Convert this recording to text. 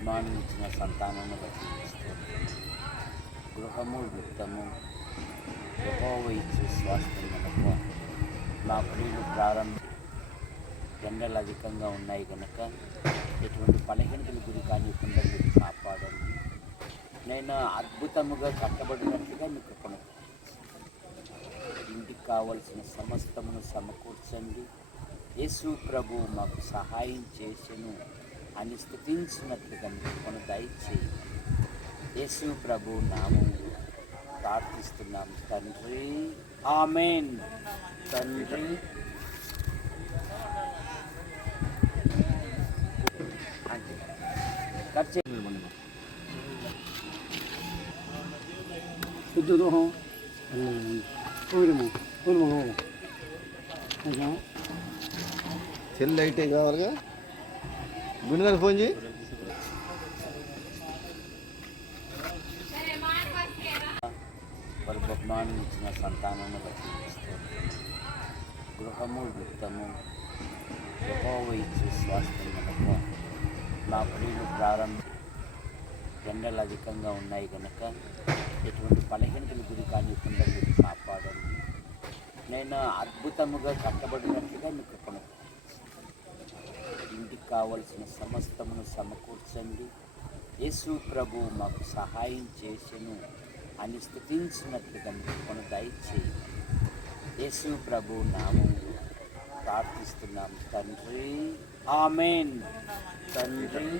అభిమానించిన సంతానాన్ని బట్టి గృహము గుప్తము యెహోవా ఇచ్చు స్వాస్థ్యం కనుక మా ప్రియులు ఎండలు అధికంగా ఉన్నాయి కనుక ఎటువంటి బలహీనతలు గురి కానివ్వకుండా మీరు కాపాడండి. నేను అద్భుతముగా కట్టబడినట్లుగా మీకు కృపను ఇంటికి కావలసిన సమస్తమును సమకూర్చండి. యేసు ప్రభు మాకు సహాయం చేసెను అని స్తుతించినట్లుగా మీకు కృపను దయచేయండి. యేసు ప్రభు నామములో ప్రార్థిస్తున్నాం తండ్రి, ఆమేన్. తండ్రి సెల్ లైట్ కావాలిగా. గుండె గారు ఫోన్ చేయి. వారు బహుమానించిన సంతానాన్ని బట్టి గృహము గుప్తము యెహోవా ఇచ్చు స్వాస్థ్యం కనుక మా ప్రియులు ఎండలు అధికంగా ఉన్నాయి కనుక ఎటువంటి బలహీనతలు గురి కానివ్వకుండా మీరు కాపాడండి. నేను అద్భుతముగా కట్టబడినట్లుగా మీకు కృపను ఇంటికి కావలసిన సమస్తమును సమకూర్చండి. యేసు ప్రభు మాకు సహాయం చేసెను అని స్తుతించినట్లుగా మీకు కృపను దయచేయండి. యేసు ప్రభు నామములో ప్రార్థిస్తున్నాం తండ్రి, ఆమేన్. తండ్రి